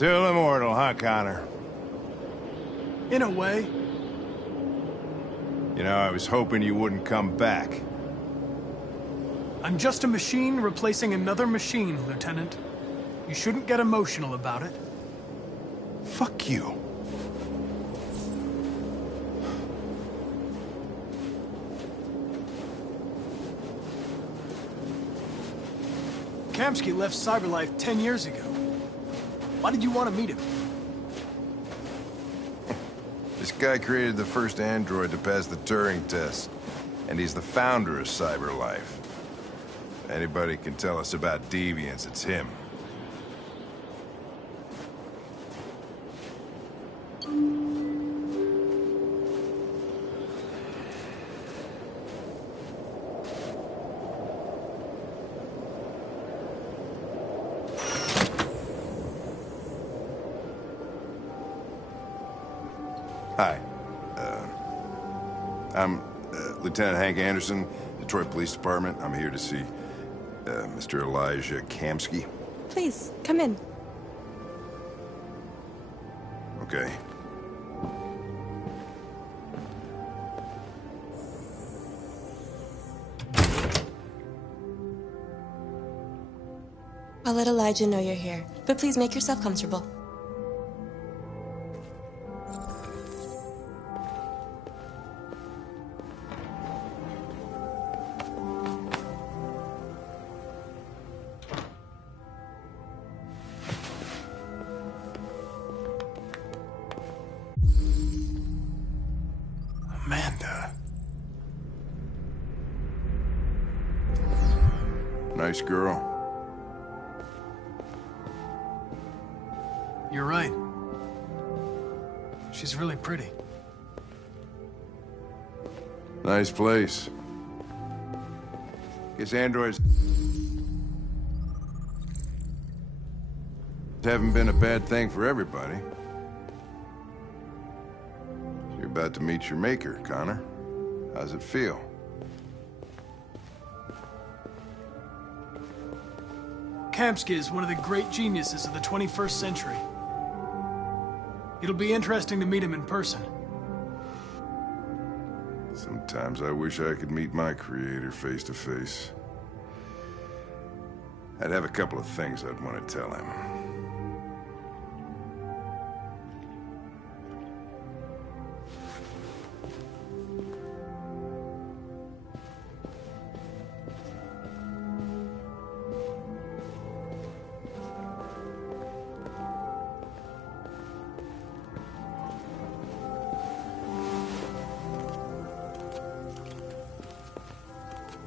Still immortal, huh, Connor? In a way. You know, I was hoping you wouldn't come back. I'm just a machine replacing another machine, Lieutenant. You shouldn't get emotional about it. Fuck you. Kamski left Cyberlife 10 years ago. Why did you want to meet him? This guy created the first android to pass the Turing test. And he's the founder of Cyberlife. If anybody can tell us about deviants, it's him. Hi. I'm Lieutenant Hank Anderson, Detroit Police Department. I'm here to see Mr. Elijah Kamski. Please, come in. Okay. I'll let Elijah know you're here, but please make yourself comfortable. Amanda. Nice girl. You're right. She's really pretty. Nice place. Guess androids haven't been a bad thing for everybody. You're about to meet your maker, Connor. How's it feel? Kamski is one of the great geniuses of the 21st century. It'll be interesting to meet him in person. Sometimes I wish I could meet my creator face to face. I'd have a couple of things I'd want to tell him.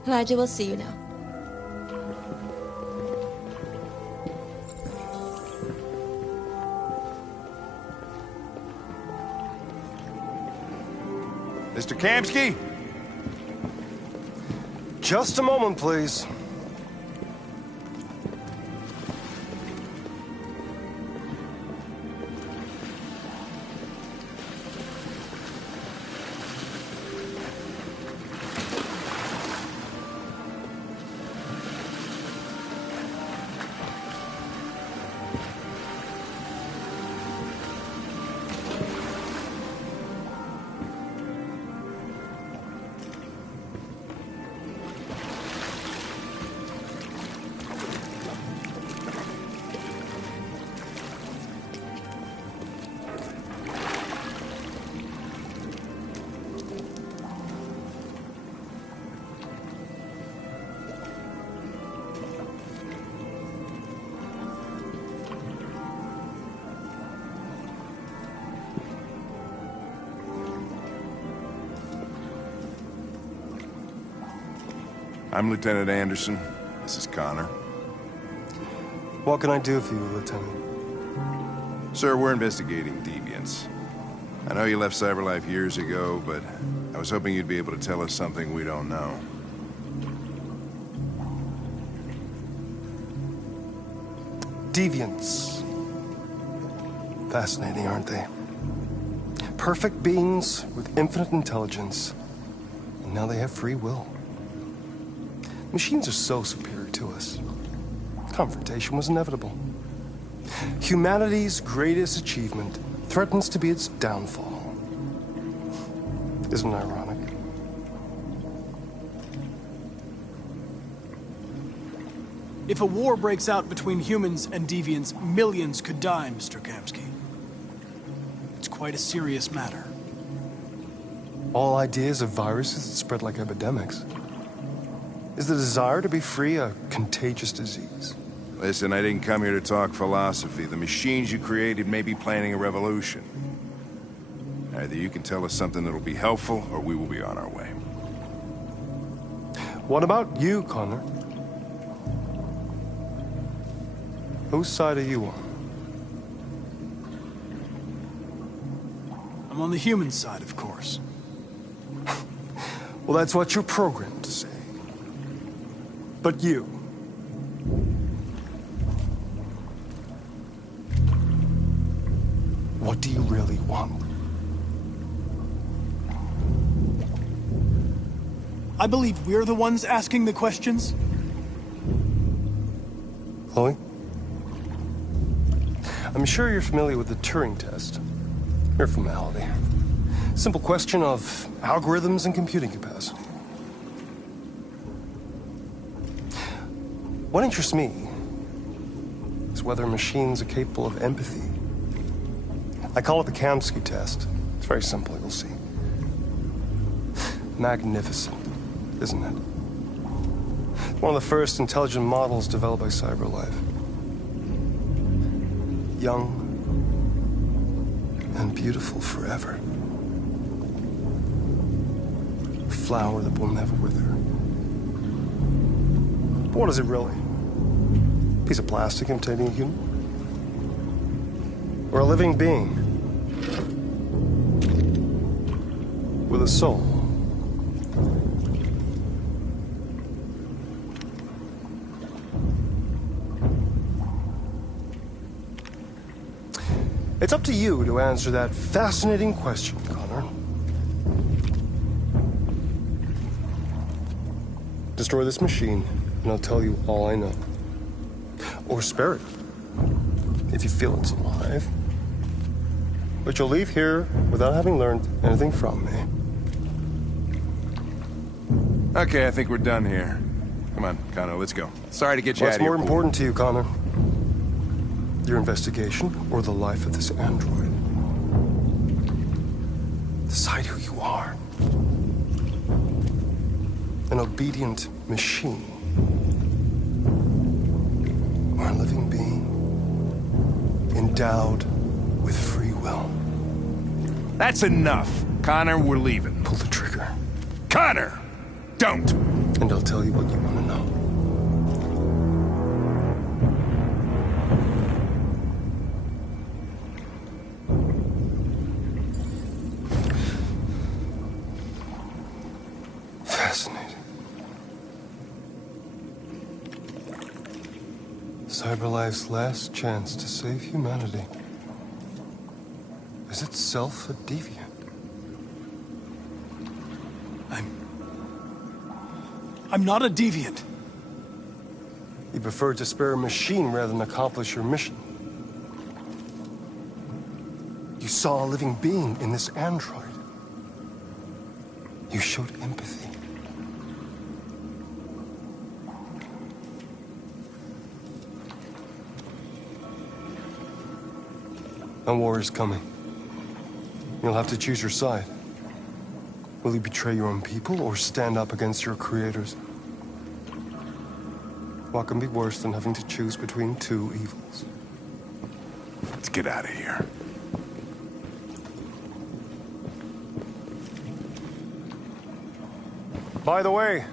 Elijah will see you now. Mr. Kamski? Just a moment, please. I'm Lieutenant Anderson. This is Connor. What can I do for you, Lieutenant? Sir, we're investigating deviants. I know you left Cyberlife years ago, but I was hoping you'd be able to tell us something we don't know. Deviants. Fascinating, aren't they? Perfect beings with infinite intelligence. And now they have free will. Machines are so superior to us. Confrontation was inevitable. Humanity's greatest achievement threatens to be its downfall. Isn't it ironic? If a war breaks out between humans and deviants, millions could die, Mr. Kamsky. It's quite a serious matter. All ideas of viruses that spread like epidemics. Is the desire to be free a contagious disease? Listen, I didn't come here to talk philosophy. The machines you created may be planning a revolution. Either you can tell us something that'll be helpful, or we will be on our way. What about you, Connor? Whose side are you on? I'm on the human side, of course. Well, that's what you're programmed to say. But you... what do you really want? I believe we're the ones asking the questions. Chloe? I'm sure you're familiar with the Turing test. Mere formality. Simple question of algorithms and computing capacity. What interests me is whether machines are capable of empathy. I call it the Kamsky test. It's very simple, you'll see. Magnificent, isn't it? One of the first intelligent models developed by CyberLife. Young and beautiful forever. A flower that will never wither. But what is it really? A piece of plastic imitating a human? Or a living being? With a soul? It's up to you to answer that fascinating question, Connor. Destroy this machine, and I'll tell you all I know. Or spare it, if you feel it's alive. But you'll leave here without having learned anything from me. Okay, I think we're done here. Come on, Connor, let's go. Sorry to get you out What's of here. more important to you, Connor? Your investigation or the life of this android? Decide who you are. An obedient machine. Or a living being endowed with free will. That's enough. Connor, we're leaving. Pull the trigger. Connor! Don't! And I'll tell you what you want to know. Fascinating. CyberLife's last chance to save humanity is itself a deviant. I'm not a deviant. You preferred to spare a machine rather than accomplish your mission. You saw a living being in this android. You showed empathy. A war is coming. You'll have to choose your side. Will you betray your own people or stand up against your creators? What can be worse than having to choose between two evils? Let's get out of here. By the way,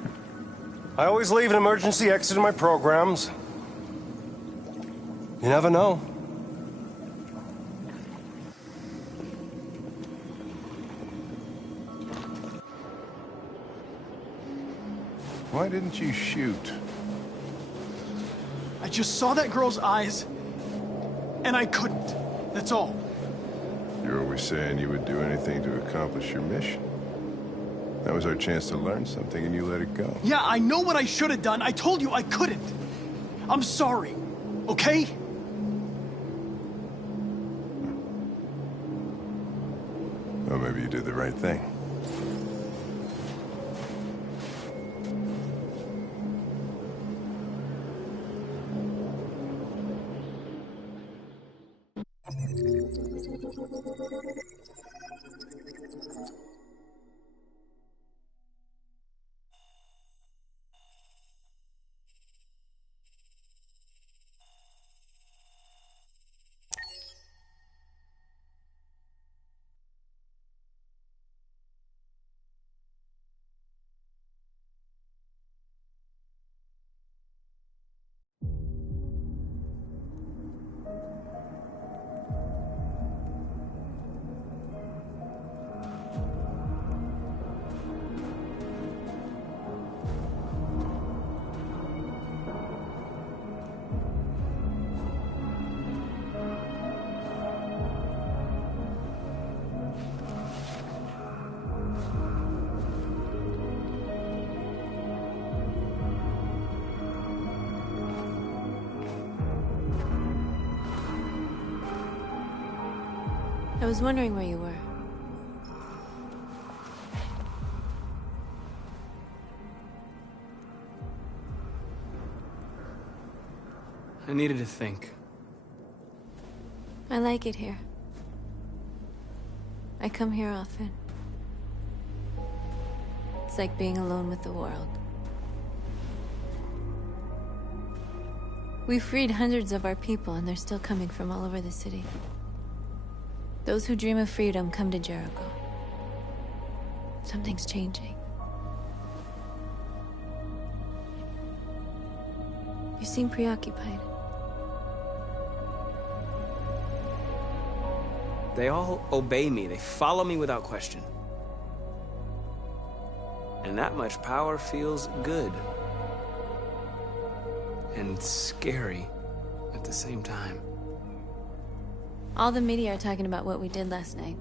I always leave an emergency exit in my programs. You never know. Why didn't you shoot? I just saw that girl's eyes, and I couldn't. That's all. You're always saying you would do anything to accomplish your mission. That was our chance to learn something, and you let it go. Yeah, I know what I should have done. I told you I couldn't. I'm sorry, okay? Or maybe you did the right thing. I was wondering where you were. I needed to think. I like it here. I come here often. It's like being alone with the world. We freed hundreds of our people, and they're still coming from all over the city. Those who dream of freedom come to Jericho. Something's changing. You seem preoccupied. They all obey me. They follow me without question. And that much power feels good. And scary at the same time. All the media are talking about what we did last night.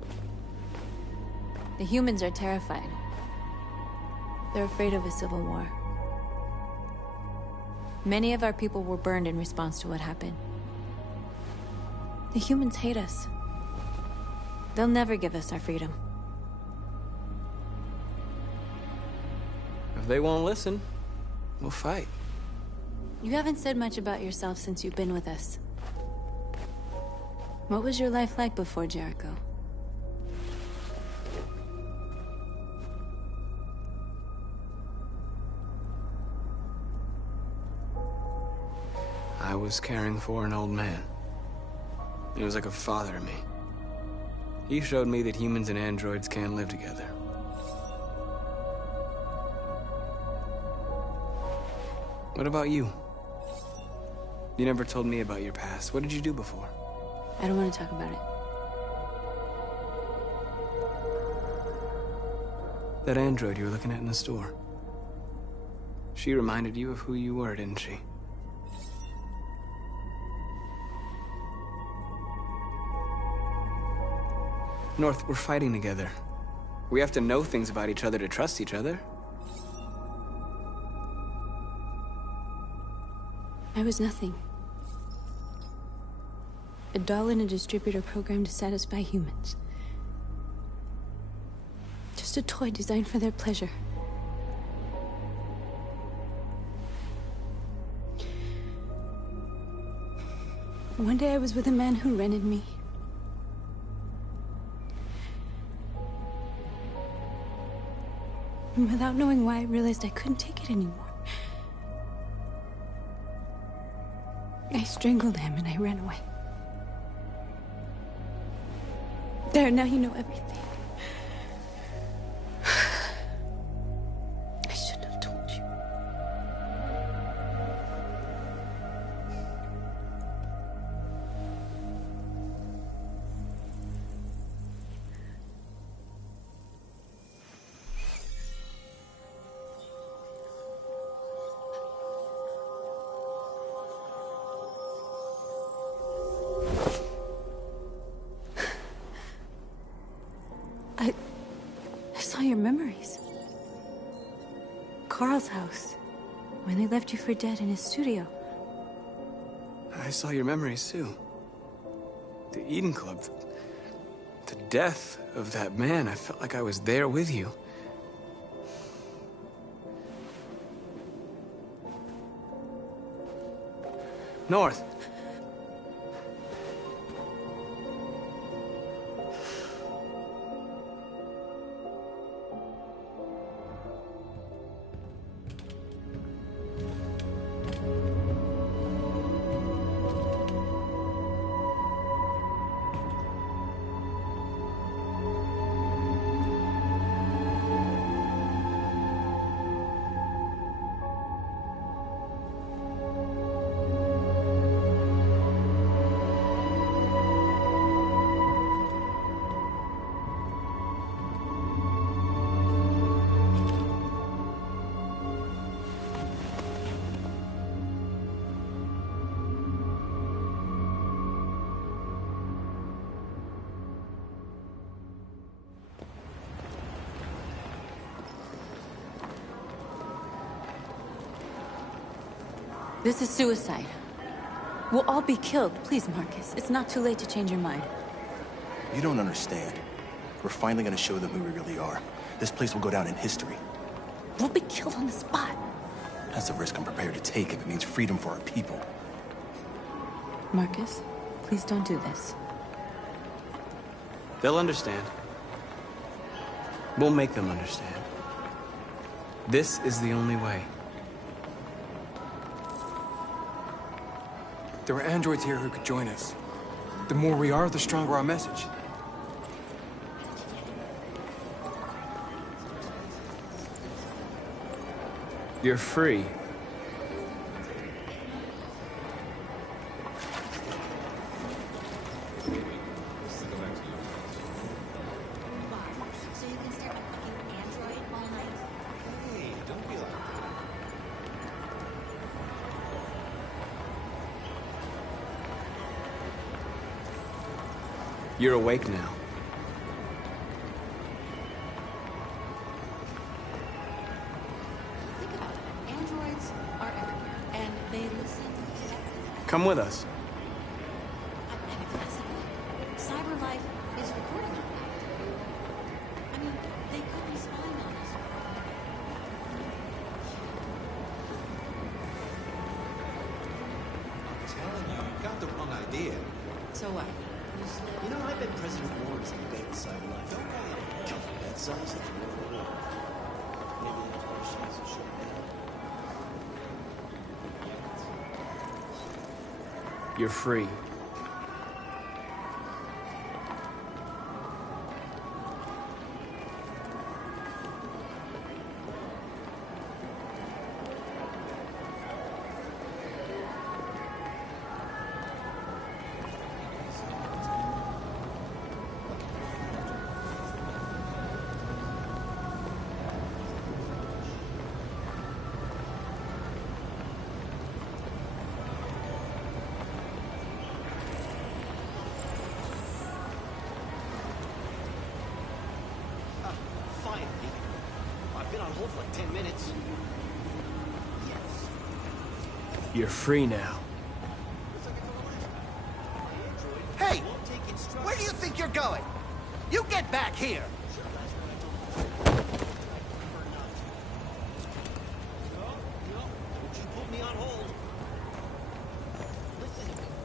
The humans are terrified. They're afraid of a civil war. Many of our people were burned in response to what happened. The humans hate us. They'll never give us our freedom. If they won't listen, we'll fight. You haven't said much about yourself since you've been with us. What was your life like before Jericho? I was caring for an old man. He was like a father to me. He showed me that humans and androids can live together. What about you? You never told me about your past. What did you do before? I don't want to talk about it. That android you were looking at in the store. She reminded you of who you were, didn't she? North, we're fighting together. We have to know things about each other to trust each other. I was nothing. A doll in a distributor program to satisfy humans. Just a toy designed for their pleasure. One day I was with a man who rented me. And without knowing why, I realized I couldn't take it anymore. I strangled him and I ran away. There, now you know everything. I shouldn't have told you. I saw your memories. Carl's house, when they left you for dead in his studio. I saw your memories too. The Eden Club. the death of that man, I felt like I was there with you. North. This is suicide. We'll all be killed. Please, Marcus. It's not too late to change your mind. You don't understand. We're finally gonna show them who we really are. This place will go down in history. We'll be killed on the spot. That's a risk I'm prepared to take if it means freedom for our people. Marcus, please don't do this. They'll understand. We'll make them understand. This is the only way. There are androids here who could join us. The more we are, the stronger our message. You're free. You're awake now. Think about it. Androids are everywhere, and they listen to everything. Come with us. And accessible. Cyber life is recording all that. I mean, they could be spying on us. I'm telling you, you got the wrong idea. So what? You know, I bet President Warren's in debate with Cyberlife. Don't call it a that size. It's World War. Maybe that's why she's shut down. You're free. Finally. I've been on hold for like 10 minutes. Yes. You're free now. Hey! Where do you think you're going? You get back here!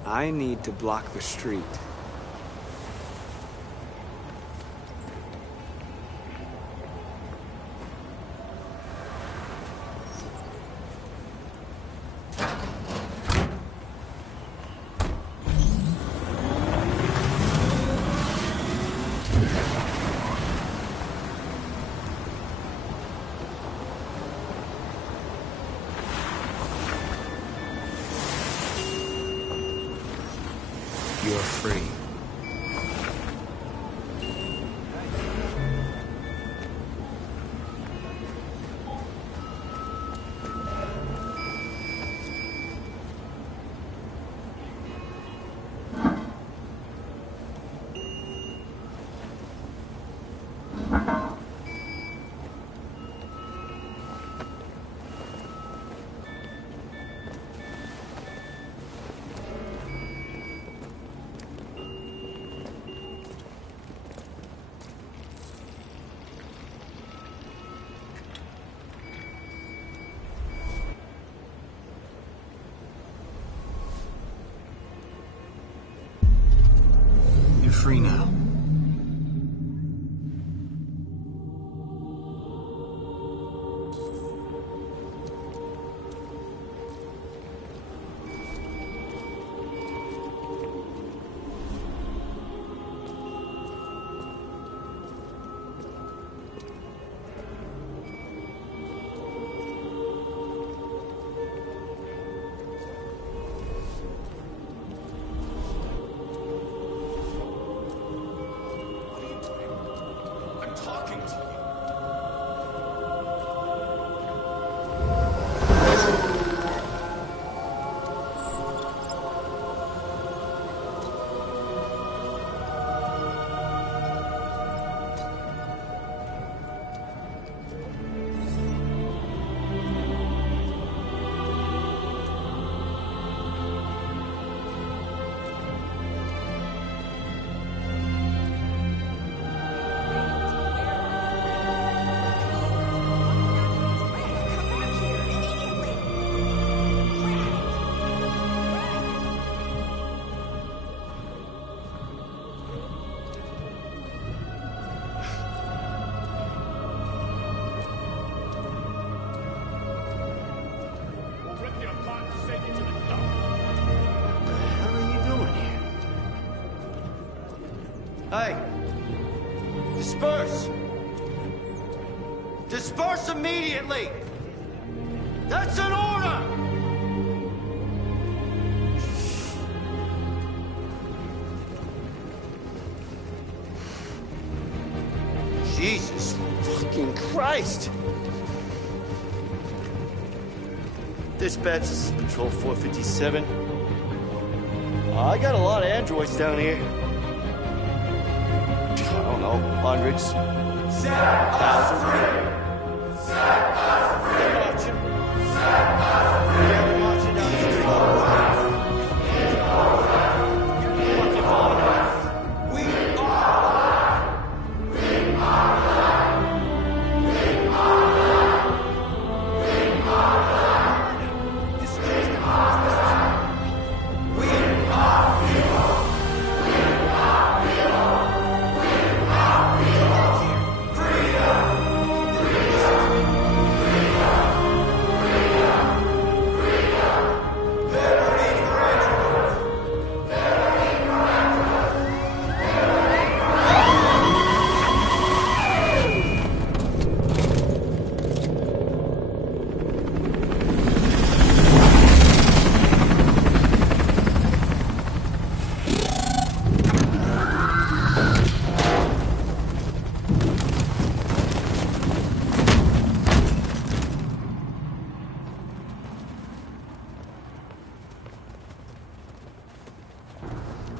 I need to block the street. You're free. free now. Hey! Disperse! Disperse immediately! That's an order! Jesus fucking Christ! Dispatch, this is Patrol 457. I got a lot of androids down here. I don't know, hundreds. Thousands. They're marching. They're marching down the street. Fucking following us. We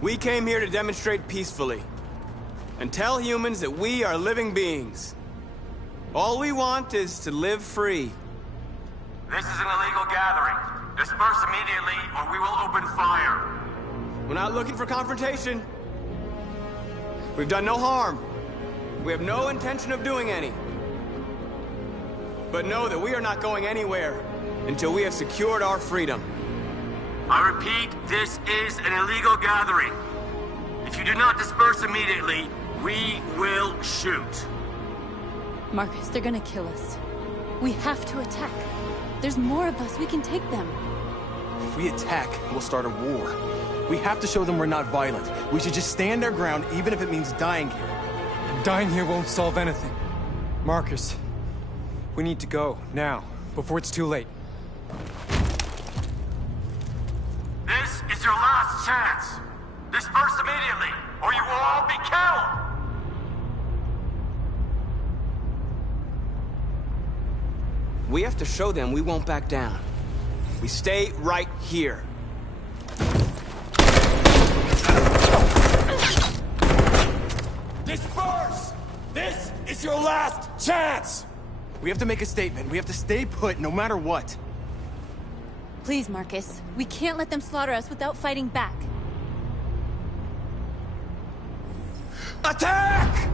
We came here to demonstrate peacefully and tell humans that we are living beings. All we want is to live free. This is an illegal gathering. Disperse immediately or we will open fire. We're not looking for confrontation. We've done no harm. We have no intention of doing any. But know that we are not going anywhere until we have secured our freedom. I repeat, this is an illegal gathering. If you do not disperse immediately, we will shoot. Marcus, they're gonna kill us. We have to attack. There's more of us. We can take them. If we attack, we'll start a war. We have to show them we're not violent. We should just stand our ground, even if it means dying here. Dying here won't solve anything. Marcus, we need to go, now, before it's too late. This is your last chance. Disperse immediately, or you will all be killed! We have to show them we won't back down. We stay right here. Disperse! This is your last chance! We have to make a statement. We have to stay put no matter what. Please, Marcus. We can't let them slaughter us without fighting back. Attack!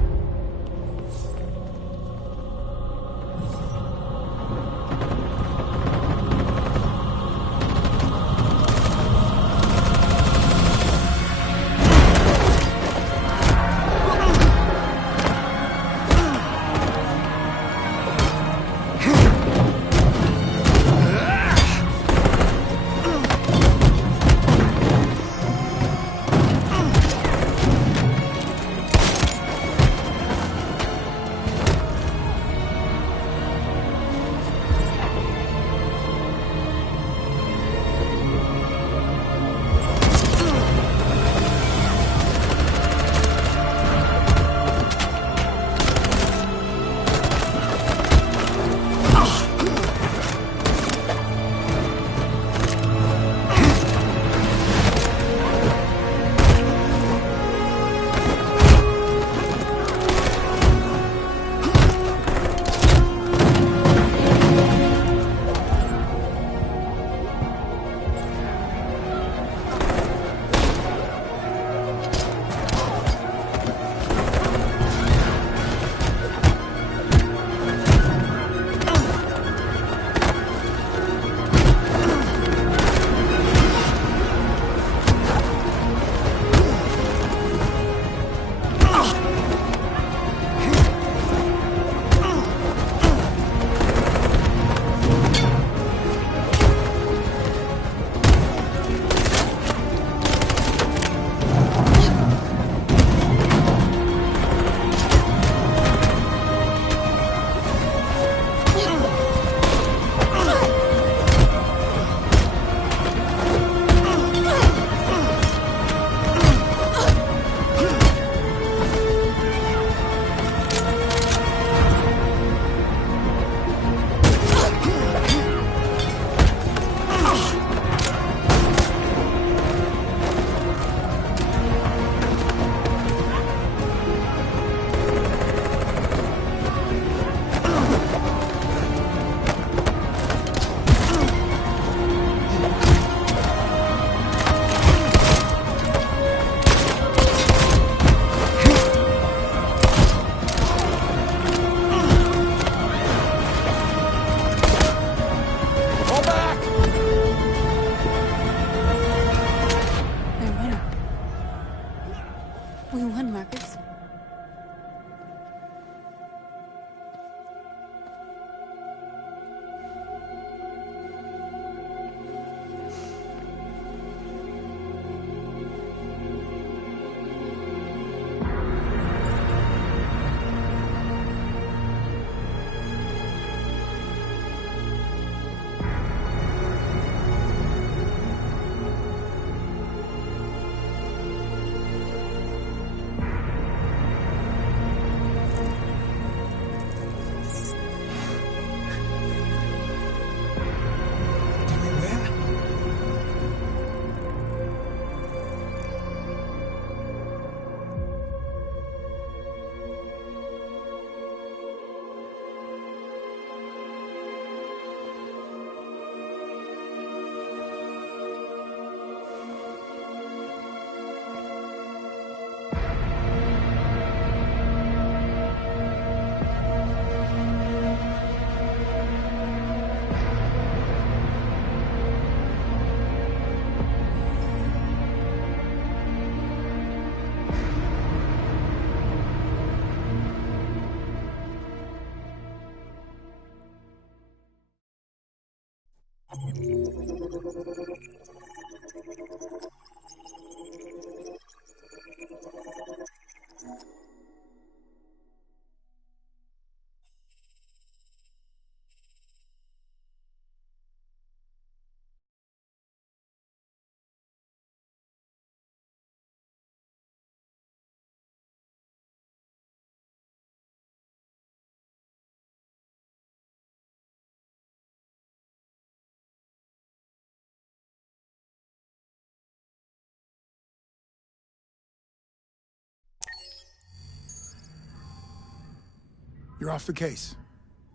You're off the case.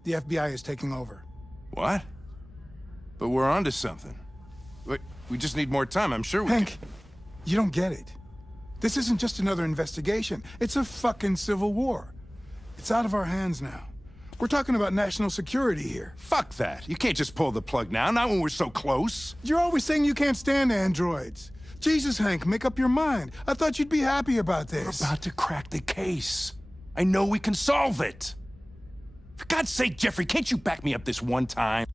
The FBI is taking over. What? But we're onto something. We just need more time, I'm sure we Hank, you don't get it. This isn't just another investigation. It's a fucking civil war. It's out of our hands now. We're talking about national security here. Fuck that. You can't just pull the plug now, not when we're so close. You're always saying you can't stand androids. Jesus, Hank, make up your mind. I thought you'd be happy about this. We're about to crack the case. I know we can solve it. For God's sake, Jeffrey, can't you back me up this one time?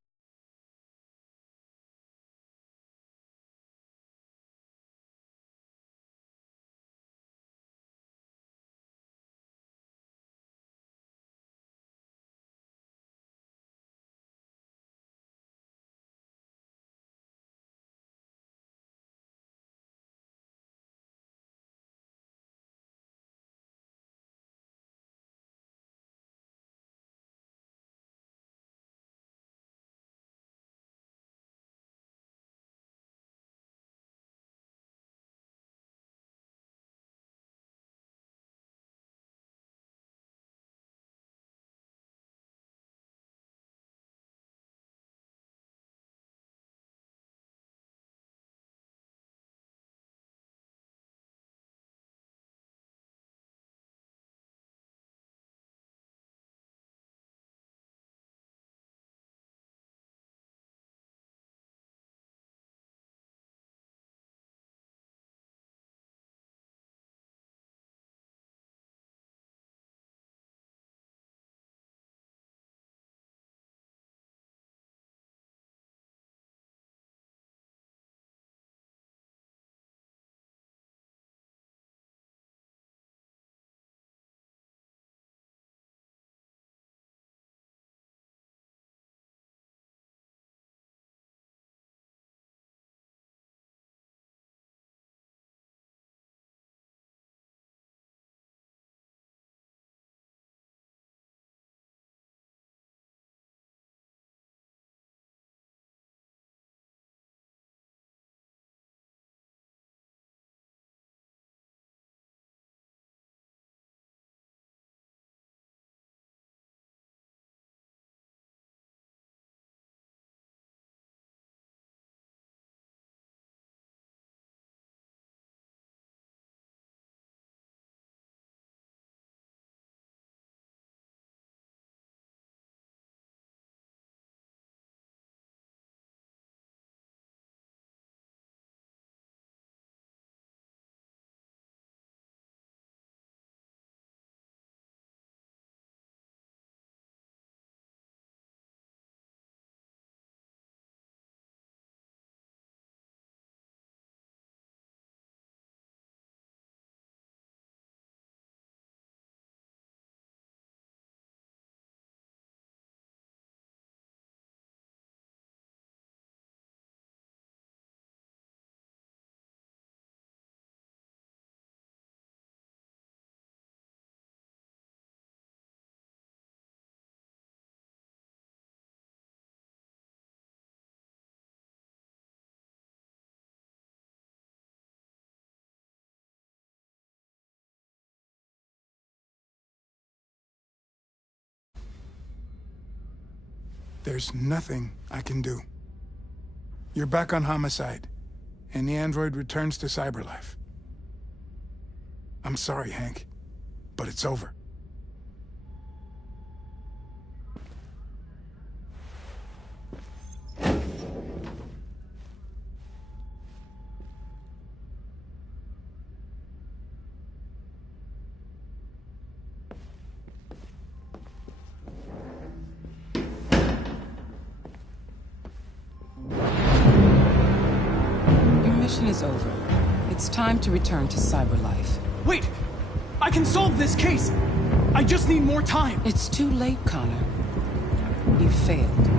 There's nothing I can do. You're back on homicide, and the android returns to Cyberlife. I'm sorry, Hank, but it's over. Is over. It's time to return to Cyberlife. Wait! I can solve this case! I just need more time! It's too late, Connor. You failed.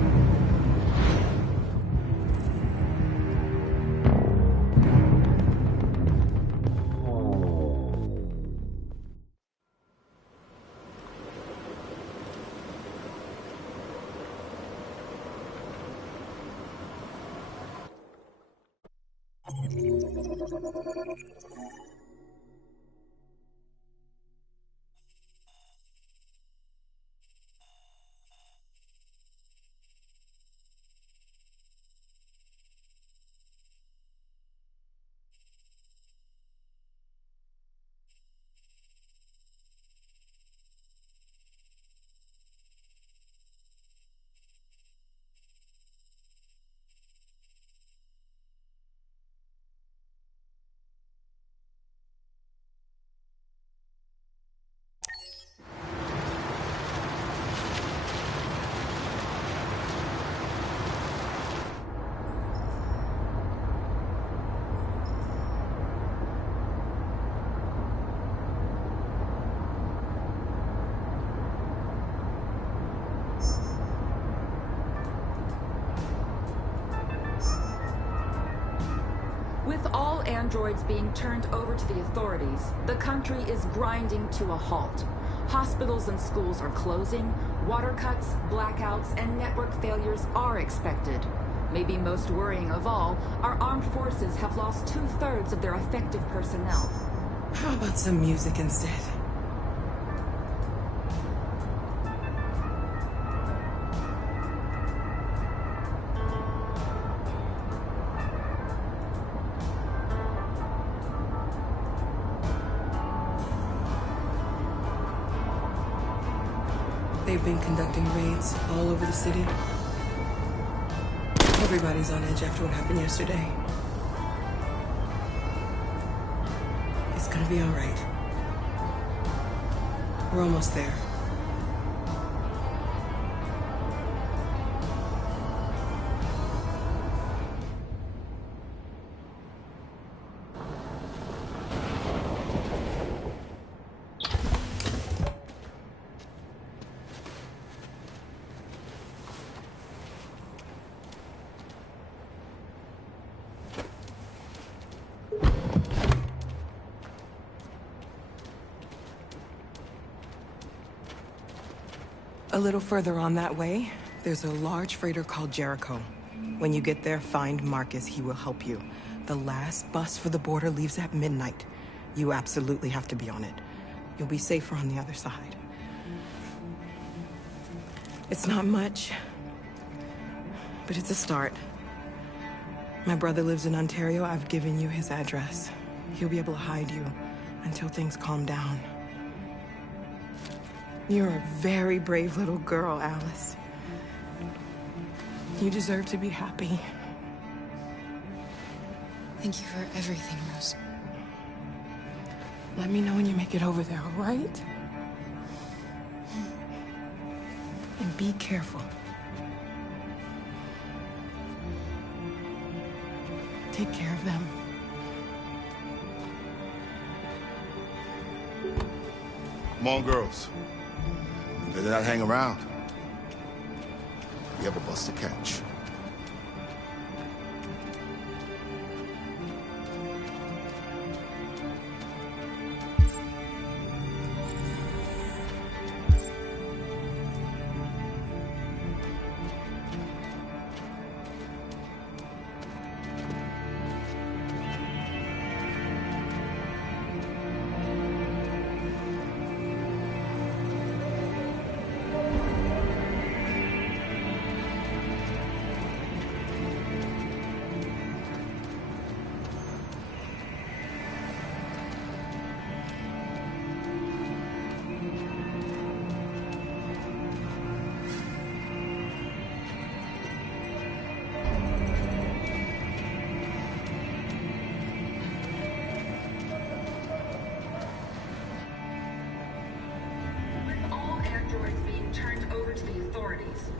androids being turned over to the authorities, the country is grinding to a halt. Hospitals and schools are closing, water cuts, blackouts, and network failures are expected. Maybe most worrying of all, our armed forces have lost 2/3 of their effective personnel. How about some music instead? They've been conducting raids all over the city. Everybody's on edge after what happened yesterday. It's gonna be all right. We're almost there. A little further on that way, there's a large freighter called Jericho. When you get there, find Marcus. He will help you. The last bus for the border leaves at midnight. You absolutely have to be on it. You'll be safer on the other side. It's not much, but it's a start. My brother lives in Ontario. I've given you his address. He'll be able to hide you until things calm down. You're a very brave little girl, Alice. You deserve to be happy. Thank you for everything, Rose. Let me know when you make it over there, all right? And be careful. Take care of them. Come on, girls. You better not hang around. We have a bus to catch.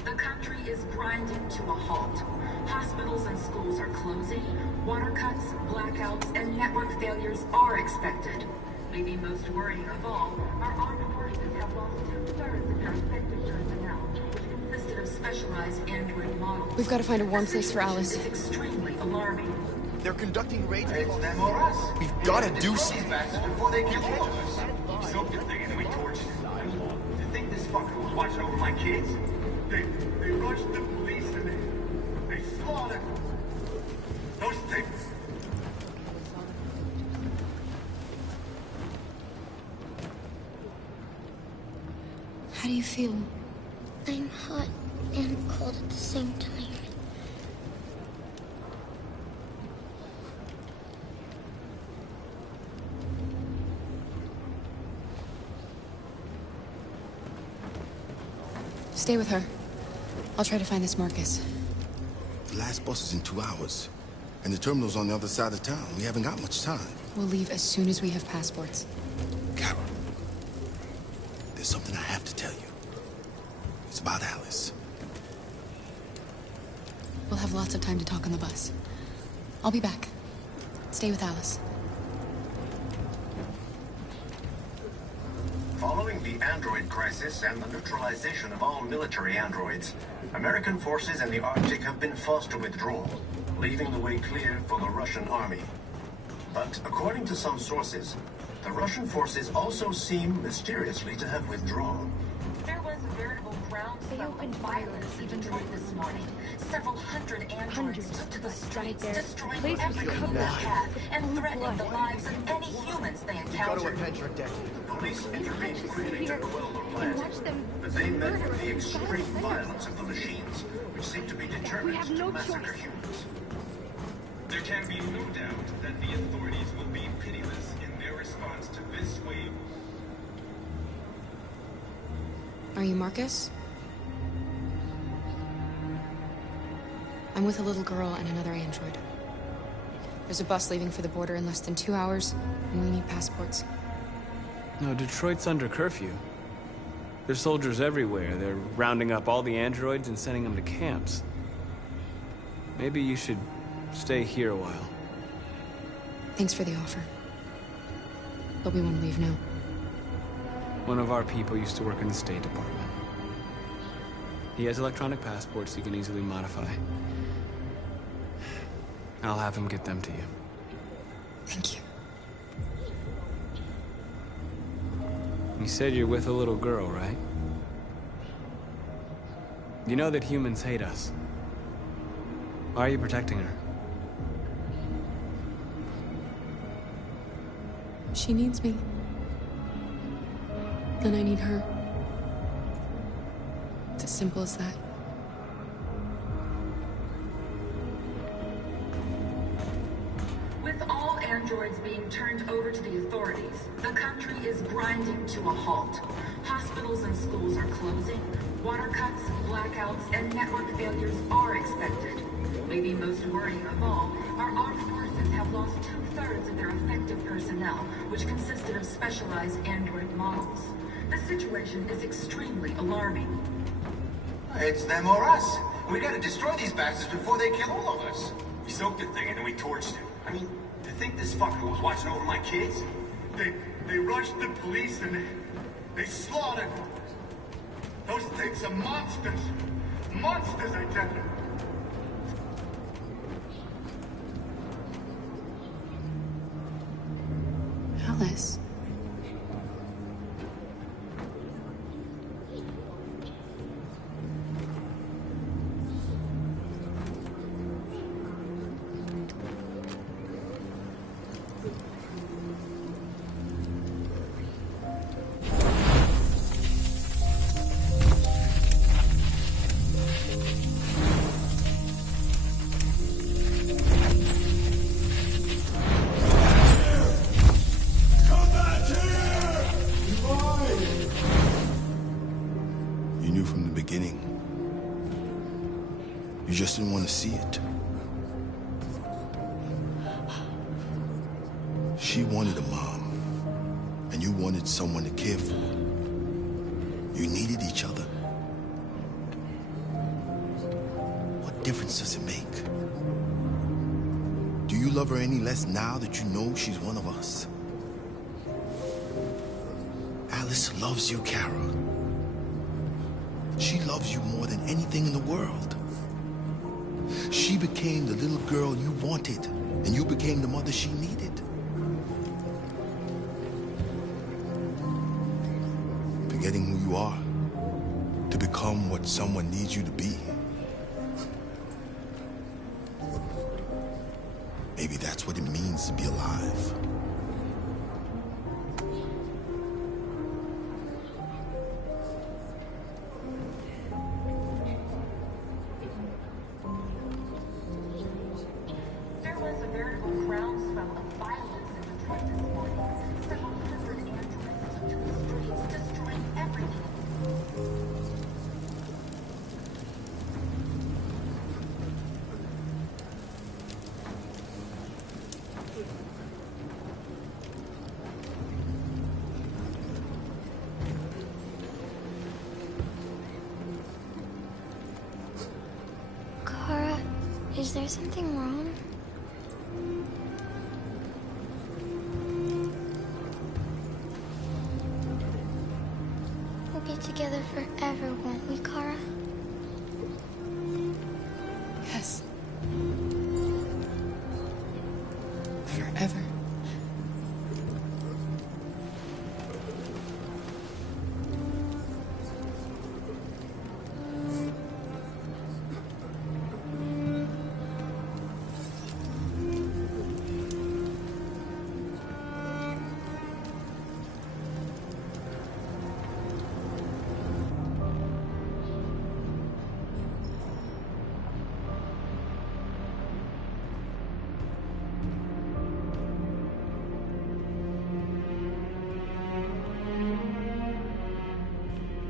The country is grinding to a halt. Hospitals and schools are closing, water cuts, blackouts, and network failures are expected. Maybe most worrying of all, our armed forces have lost 2/3 of their effective personnel, which consisted of specialized android models. We've got to find a warm place for Alice. It's extremely alarming. They're conducting raids. It's them or us. We've got to do These something. bastards before they kill all of us. So good thing we torched it. You think this fucker was watching over my kids? They rushed the police to me. They slaughtered those things. How do you feel? I'm hot and cold at the same time. Stay with her. I'll try to find this Marcus. The last bus is in 2 hours. And the terminal's on the other side of town. We haven't got much time. We'll leave as soon as we have passports. Carol, there's something I have to tell you. It's about Alice. We'll have lots of time to talk on the bus. I'll be back. Stay with Alice. Following the android crisis and the neutralization of all military androids, American forces in the Arctic have been forced to withdraw, leaving the way clear for the Russian army. But according to some sources, the Russian forces also seem mysteriously to have withdrawn. There was a veritable groundswell of violence in Detroit this morning. Several hundred androids took to the streets, destroying everything in their path and threatening the lives of any humans they encountered. The police intervened quickly to quell the riot, but they met with the extreme violence of the machines, which seem to be determined to massacre humans. There can be no doubt that the authorities will be pitiless in their response to this wave. Are you Marcus? I'm with a little girl and another android. There's a bus leaving for the border in less than 2 hours, and we need passports. No, Detroit's under curfew. There's soldiers everywhere. They're rounding up all the androids and sending them to camps. Maybe you should stay here a while. Thanks for the offer. But we want to leave now. One of our people used to work in the State Department. He has electronic passports he can easily modify. I'll have him get them to you. Thank you. You said you're with a little girl, right? You know that humans hate us. Why are you protecting her? She needs me. And I need her. It's as simple as that. With all androids being turned over to the authorities, the country is grinding to a halt. Hospitals and schools are closing. Water cuts, blackouts, and network failures are expected. Maybe most worrying of all, our armed forces have lost 2/3 of their effective personnel, which consisted of specialized android models. The situation is extremely alarming. It's them or us. We gotta destroy these bastards before they kill all of us. We soaked the thing and then we torched it. I mean, to think this fucker was watching over my kids? They rushed the police and they slaughtered them. Those things are monsters. Monsters, I tell you. Alice. You just didn't want to see it. She wanted a mom, and you wanted someone to care for. You needed each other. What difference does it make? Do you love her any less now that you know she's one of us? Alice loves you, Kara. She loves you more than anything in the world. She became the little girl you wanted, and you became the mother she needed. Forgetting who you are to become what someone needs you to be. Maybe that's what it means to be alive. Is there something wrong? We'll be together forever, won't we, Kara? Yes. Forever.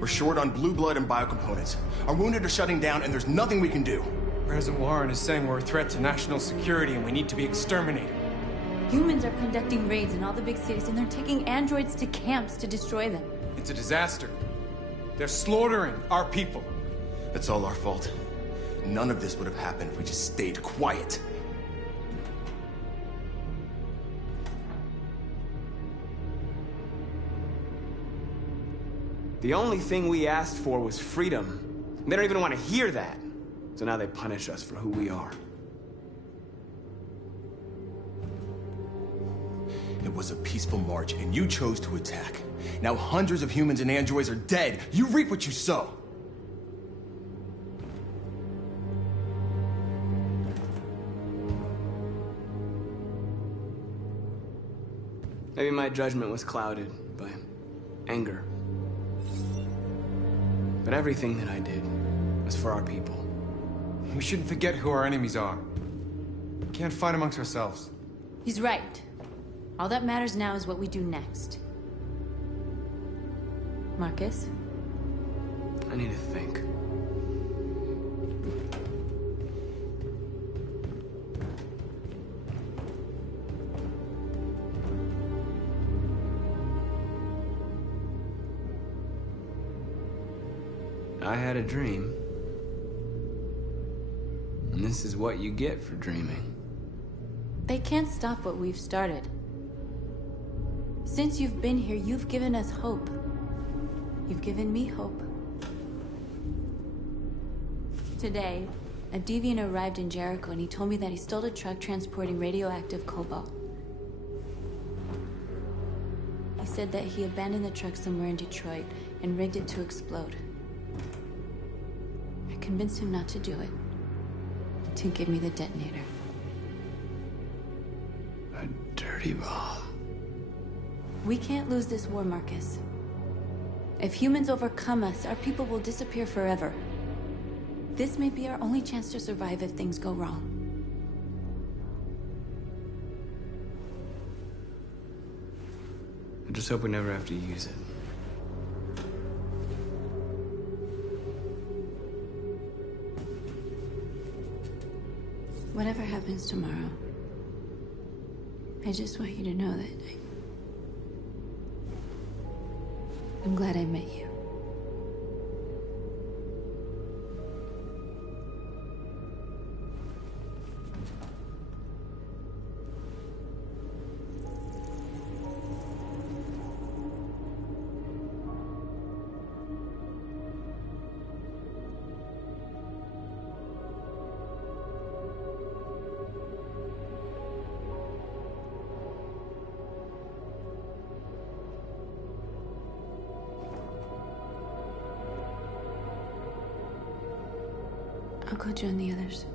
We're short on blue blood and biocomponents. Our wounded are shutting down, and there's nothing we can do. President Warren is saying we're a threat to national security and we need to be exterminated. Humans are conducting raids in all the big cities, and they're taking androids to camps to destroy them. It's a disaster. They're slaughtering our people. It's all our fault. None of this would have happened if we just stayed quiet. The only thing we asked for was freedom. They don't even want to hear that. So now they punish us for who we are. It was a peaceful march, and you chose to attack. Now hundreds of humans and androids are dead. You reap what you sow. Maybe my judgment was clouded by anger. But everything that I did was for our people. We shouldn't forget who our enemies are. We can't fight amongst ourselves. He's right. All that matters now is what we do next. Marcus? I need to think. I had a dream. And this is what you get for dreaming. They can't stop what we've started. Since you've been here, you've given us hope. You've given me hope. Today, a deviant arrived in Jericho and he told me that he stole a truck transporting radioactive cobalt. He said that he abandoned the truck somewhere in Detroit and rigged it to explode. I convinced him not to do it, to give me the detonator. A dirty ball. We can't lose this war, Marcus. If humans overcome us, our people will disappear forever. This may be our only chance to survive if things go wrong. I just hope we never have to use it. Whatever happens tomorrow, I just want you to know that I'm glad I met you. I'll go join the others.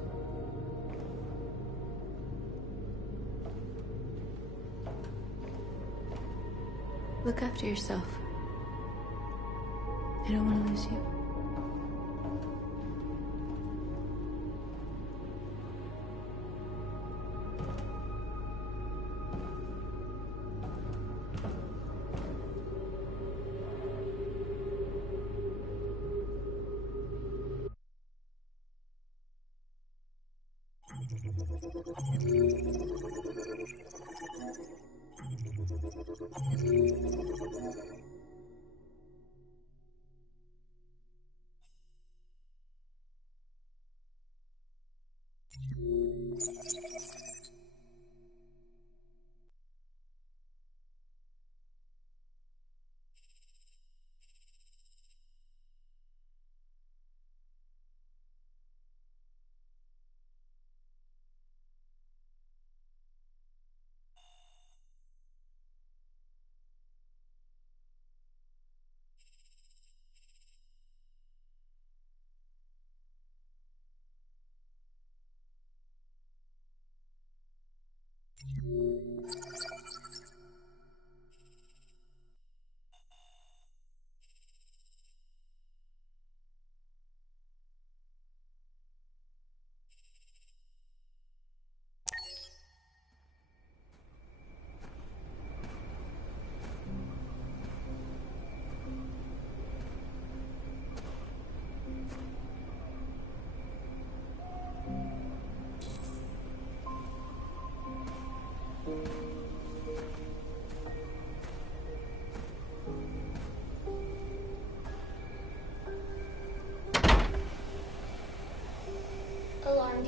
Look after yourself. I don't want to lose you.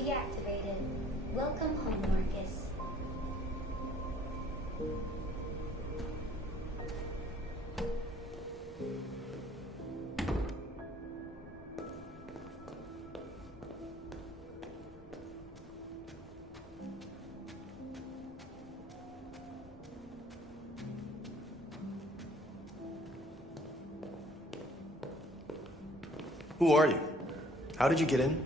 deactivated. Welcome home, Marcus. Who are you? How did you get in?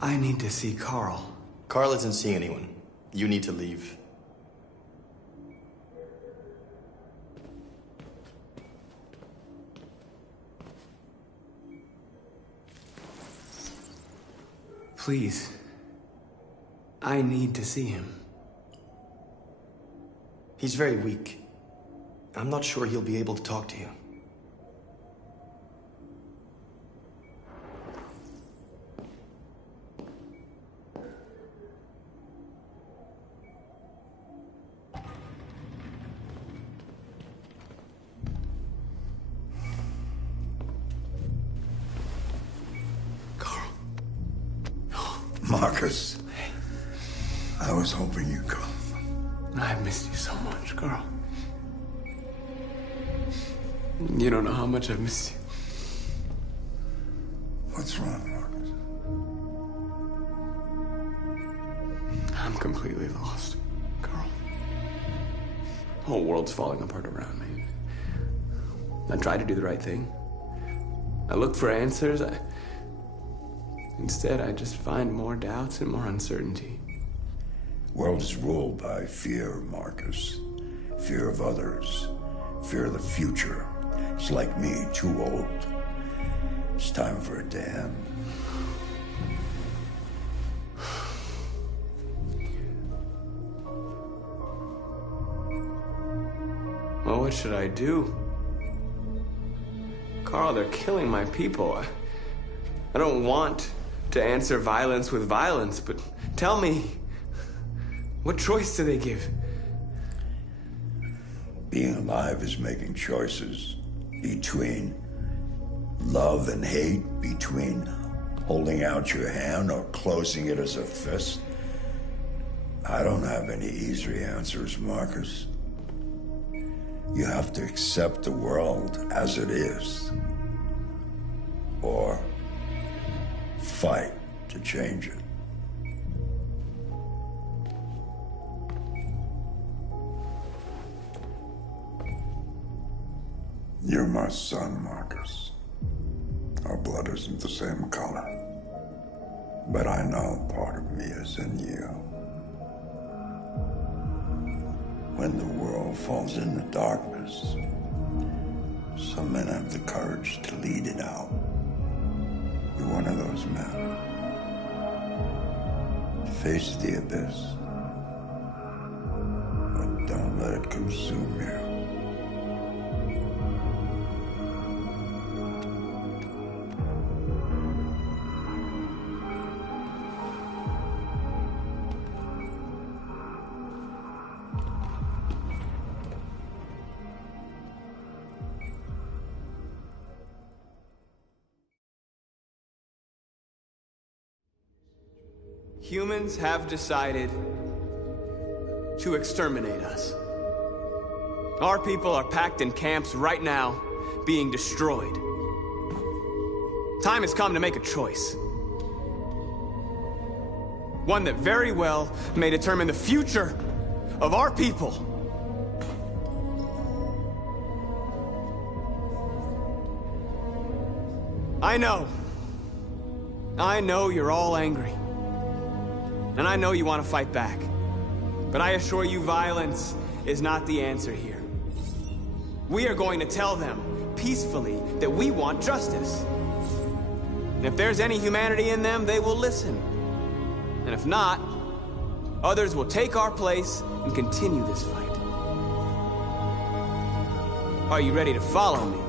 I need to see Carl. Carl isn't seeing anyone. You need to leave. Please. I need to see him. He's very weak. I'm not sure he'll be able to talk to you. Marcus, I was hoping you'd come. I've missed you so much, Carl. You don't know how much I've missed you. What's wrong, Marcus? I'm completely lost, Carl. The whole world's falling apart around me. I tried to do the right thing. I looked for answers. Instead, I just find more doubts and more uncertainty. World is ruled by fear, Marcus. Fear of others. Fear of the future. It's like me, too old. It's time for it to end. Well, what should I do? Carl, they're killing my people. I don't want to answer violence with violence, but tell me, what choice do they give? Being alive is making choices between love and hate, between holding out your hand or closing it as a fist. I don't have any easy answers, Marcus. You have to accept the world as it is, or fight to change it. You're my son, Marcus. Our blood isn't the same color. But I know part of me is in you. When the world falls into darkness, some men have the courage to lead it out. You're one of those men. Face the abyss, but don't let it consume you. Humans have decided to exterminate us. Our people are packed in camps right now, being destroyed. Time has come to make a choice. One that very well may determine the future of our people. I know you're all angry. And I know you want to fight back. But I assure you, violence is not the answer here. We are going to tell them, peacefully, that we want justice. And if there's any humanity in them, they will listen. And if not, others will take our place and continue this fight. Are you ready to follow me?